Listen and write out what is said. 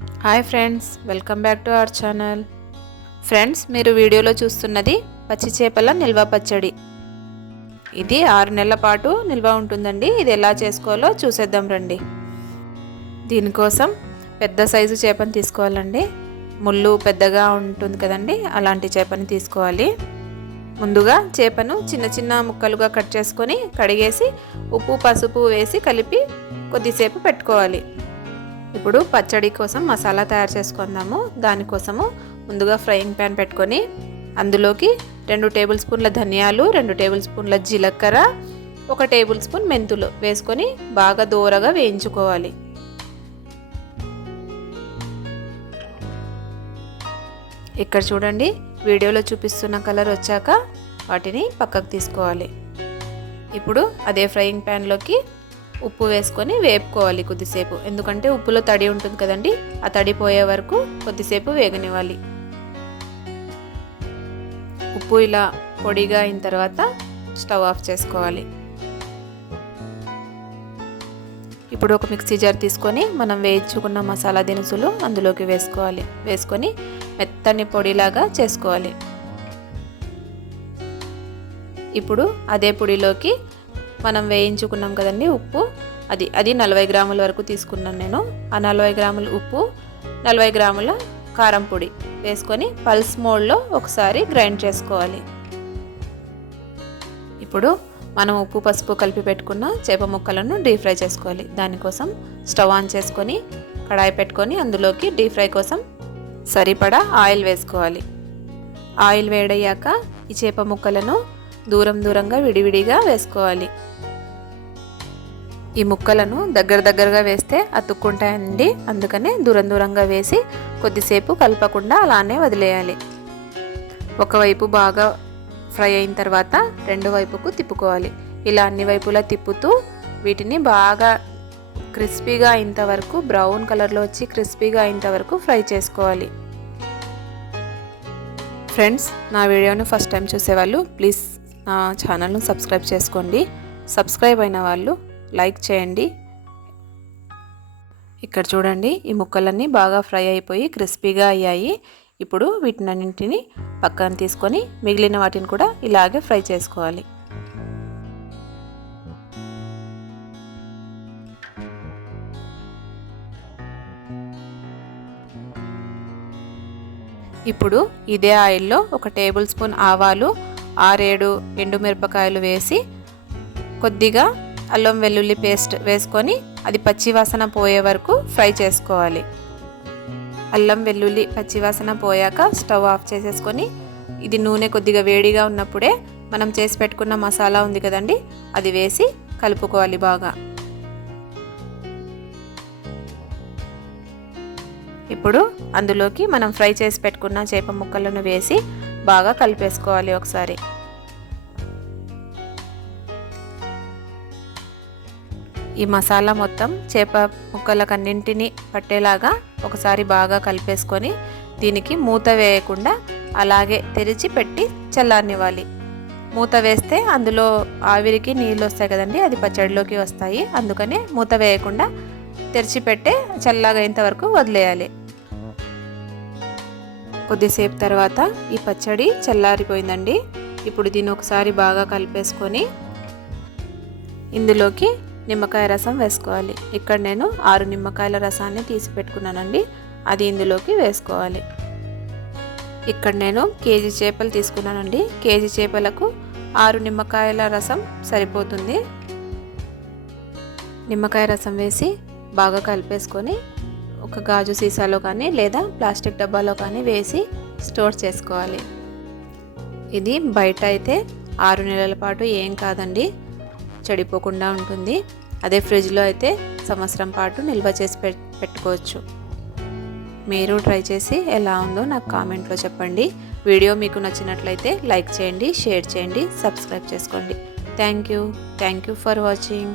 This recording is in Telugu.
Hi friends welcome back to our channel. Friends మీరు వీడియోలో చూస్తున్నది పచ్చి చేపల నిల్వ పచ్చడి. ఇది ఆరు నెలల పాటు నిల్వ ఉంటుందండి. ఇది ఎలా చేసుకోవాలో చూసేద్దాం రండి. దీనికోసం పెద్ద సైజు చేపని తీసుకోవాలండి. ముళ్ళు పెద్దగా ఉంటుంది కదండి అలాంటి చేపని తీసుకోవాలి. ముందుగా చేపను చిన్న చిన్న ముక్కలుగా కట్ చేసుకొని కడిగేసి ఉప్పు పసుపు వేసి కలిపి కొద్దిసేపు పెట్టుకోవాలి. ఇప్పుడు పచ్చడి కోసం మసాలా తయారు చేసుకుందాము. దానికోసము ముందుగా ఫ్రైయింగ్ ప్యాన్ పెట్టుకొని అందులోకి రెండు టేబుల్ స్పూన్ల ధనియాలు రెండు టేబుల్ స్పూన్ల జీలకర్ర ఒక టేబుల్ స్పూన్ మెంతులు వేసుకొని బాగా దూరగా వేయించుకోవాలి. ఇక్కడ చూడండి వీడియోలో చూపిస్తున్న కలర్ వచ్చాక వాటిని పక్కకు తీసుకోవాలి. ఇప్పుడు అదే ఫ్రైయింగ్ ప్యాన్లోకి ఉప్పు వేసుకొని వేపుకోవాలి కొద్దిసేపు. ఎందుకంటే ఉప్పులో తడి ఉంటుంది కదండి ఆ తడి పోయే వరకు కొద్దిసేపు వేగనివ్వాలి. ఉప్పు ఇలా పొడిగా అయిన తర్వాత స్టవ్ ఆఫ్ చేసుకోవాలి. ఇప్పుడు ఒక మిక్సీ జార్ తీసుకొని మనం వేయించుకున్న మసాలా దినుసులు అందులోకి వేసుకోవాలి. వేసుకొని మెత్తని పొడిలాగా చేసుకోవాలి. ఇప్పుడు అదే పొడిలోకి మనం వేయించుకున్నాం కదండి ఉప్పు. అది అది నలభై గ్రాముల వరకు తీసుకున్నాను నేను. ఆ నలభై గ్రాముల ఉప్పు నలభై గ్రాముల కారం పొడి వేసుకొని పల్స్ మోడ్లో ఒకసారి గ్రైండ్ చేసుకోవాలి. ఇప్పుడు మనం ఉప్పు పసుపు కలిపి పెట్టుకున్న చేప ముక్కలను డీప్ ఫ్రై చేసుకోవాలి. దానికోసం స్టవ్ ఆన్ చేసుకొని కడాయి పెట్టుకొని అందులోకి డీప్ ఫ్రై కోసం సరిపడా ఆయిల్ వేసుకోవాలి. ఆయిల్ వేడయ్యాక ఈ చేప ముక్కలను దూరం దూరంగా విడివిడిగా వేసుకోవాలి. ఈ ముక్కలను దగ్గర దగ్గరగా వేస్తే అతుక్కుంటాయండి. అందుకనే దూరం దూరంగా వేసి కొద్దిసేపు కలపకుండా అలానే వదిలేయాలి. ఒకవైపు బాగా ఫ్రై అయిన తర్వాత రెండు వైపుకు తిప్పుకోవాలి. ఇలా అన్ని వైపులా తిప్పుతూ వీటిని బాగా క్రిస్పీగా అయ్యేంత వరకు బ్రౌన్ కలర్లో వచ్చి క్రిస్పీగా అయ్యేంత వరకు ఫ్రై చేసుకోవాలి. ఫ్రెండ్స్ నా వీడియోను ఫస్ట్ టైం చూసేవాళ్ళు ప్లీజ్ నా ఛానల్ను సబ్స్క్రైబ్ చేసుకోండి. సబ్స్క్రైబ్ అయిన వాళ్ళు లైక్ చేయండి. ఇక్కడ చూడండి ఈ ముక్కలన్నీ బాగా ఫ్రై అయిపోయి క్రిస్పీగా అయ్యాయి. ఇప్పుడు వీటినన్నింటిని పక్కన తీసుకొని మిగిలిన వాటిని కూడా ఇలాగే ఫ్రై చేసుకోవాలి. ఇప్పుడు ఇదే ఆయిల్లో ఒక టేబుల్ స్పూన్ ఆవాలు ఆరేడు ఎండుమిరపకాయలు వేసి కొద్దిగా అల్లం వెల్లుల్లి పేస్ట్ వేసుకొని అది పచ్చివాసన పోయే వరకు ఫ్రై చేసుకోవాలి. అల్లం వెల్లుల్లి పచ్చివాసన పోయాక స్టవ్ ఆఫ్ చేసేసుకొని ఇది నూనె కొద్దిగా వేడిగా ఉన్నప్పుడే మనం చేసి పెట్టుకున్న మసాలా ఉంది కదండి అది వేసి కలుపుకోవాలి బాగా. ఇప్పుడు అందులోకి మనం ఫ్రై చేసి పెట్టుకున్న చేప ముక్కలను వేసి బాగా కలిపేసుకోవాలి ఒకసారి. ఈ మసాలా మొత్తం చేప ముక్కలకన్నింటినీ పట్టేలాగా ఒకసారి బాగా కలిపేసుకొని దీనికి మూత వేయకుండా అలాగే తెరిచి పెట్టి చల్లారనివ్వాలి. మూత వేస్తే అందులో ఆవిరికి నీళ్ళు వస్తాయి కదండి అది పచ్చడిలోకి వస్తాయి. అందుకని మూత వేయకుండా తెరిచిపెట్టే చల్లగా వరకు వదిలేయాలి. కొద్దిసేపు తర్వాత ఈ పచ్చడి చల్లారిపోయిందండి. ఇప్పుడు దీన్ని ఒకసారి బాగా కలిపేసుకొని ఇందులోకి నిమ్మకాయ రసం వేసుకోవాలి. ఇక్కడ నేను ఆరు నిమ్మకాయల రసాన్ని తీసి పెట్టుకున్నానండి. అది ఇందులోకి వేసుకోవాలి. ఇక్కడ నేను కేజీ చేపలు తీసుకున్నానండి. కేజీ చేపలకు ఆరు నిమ్మకాయల రసం సరిపోతుంది. నిమ్మకాయ రసం వేసి బాగా కలిపేసుకొని ఒక గాజు సీసాలో కానీ లేదా ప్లాస్టిక్ డబ్బాలో కానీ వేసి స్టోర్ చేసుకోవాలి. ఇది బయట అయితే ఆరు నెలల పాటు ఏం కాదండి చెడిపోకుండా ఉంటుంది. అదే ఫ్రిడ్జ్లో అయితే సంవత్సరం పాటు నిల్వ చేసి పెట్టుకోవచ్చు. మీరు ట్రై చేసి ఎలా ఉందో నాకు కామెంట్లో చెప్పండి. వీడియో మీకు నచ్చినట్లయితే లైక్ చేయండి షేర్ చేయండి సబ్స్క్రైబ్ చేసుకోండి. Thank you. Thank you for watching.